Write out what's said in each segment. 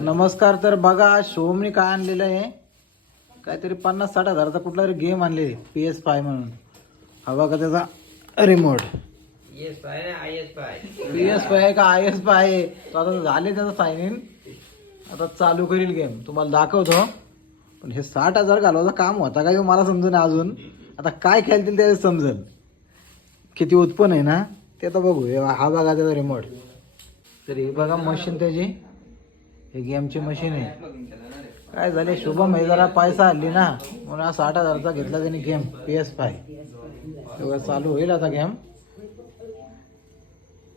नमस्कार. तर बघा शोमनी काय आणलेलं आहे, काहीतरी 50-60 हजाराचा कुठला तरी गेम आणले PS5 म्हणून. हा बघा त्याचा रिमोट. PS5 का IS5 आहे. तो आता झाले त्याचं साइन इन, आता चालू करील गेम. तुम्हाला दाखवतो. पण हे 60,000 घालवायचं काम होता का मला समजून अजून. आता काय खेळतील त्यावेळेस समजेल किती उत्पन्न आहे ना ते. तर बघू. हा बघा त्याचा रिमोट. तर हे बघा मशीन त्याची, हे गेमची मशीन आहे. काय झाले शुभम हे जरा पैसा हल्ली ना म्हणून 60,000चा घेतला त्यांनी गेम PS5. तेव्हा चालू होईल आता गेम.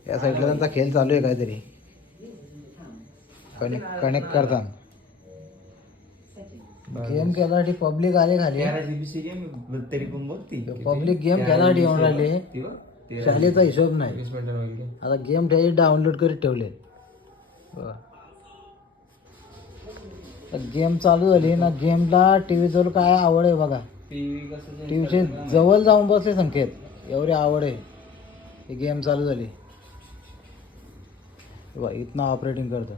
या साईडला त्यांचा खेळ चालू आहे काहीतरी कनेक्ट करता. गेम खेळासाठी पब्लिक आले खाली. पब्लिक गेम खेळासाठी येऊन राहिले. शाळेचा हिशोब नाही. आता गेम ठेवले डाउनलोड करीत ठेवले. गेम चालू झाली ना. गेमला टीव्ही जवळ काय आवड आहे बघा. टीव्हीचे जवळ जाऊन बसले संकेत, एवढी आवड आहे. ही गेम चालू झाली इथनं ऑपरेटिंग करतो.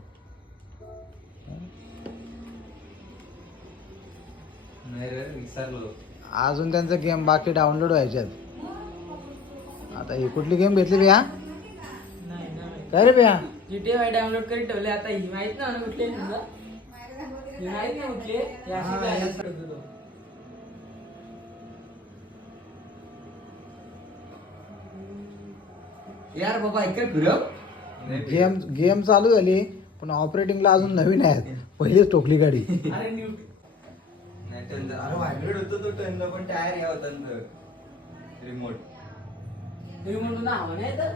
अजून त्यांचा गेम बाकी डाउनलोड व्हायच्यात. आता ही कुठली गेम घेतली बिया? काय रे बिया? GTA डाउनलोड करून ठेवले. आता ही माहित ना कुठले माहित ना कुठले. यार बाबा ऐक फिरव. गेम चालू झाली पण ऑपरेटिंगला अजून नवीन आहेत. पहिलीच टोकली गाडी. अरे व्हायब्रेट होतो तो टर्न पण टायर या होता रिमोट. रिमोट ना हवा नाही तर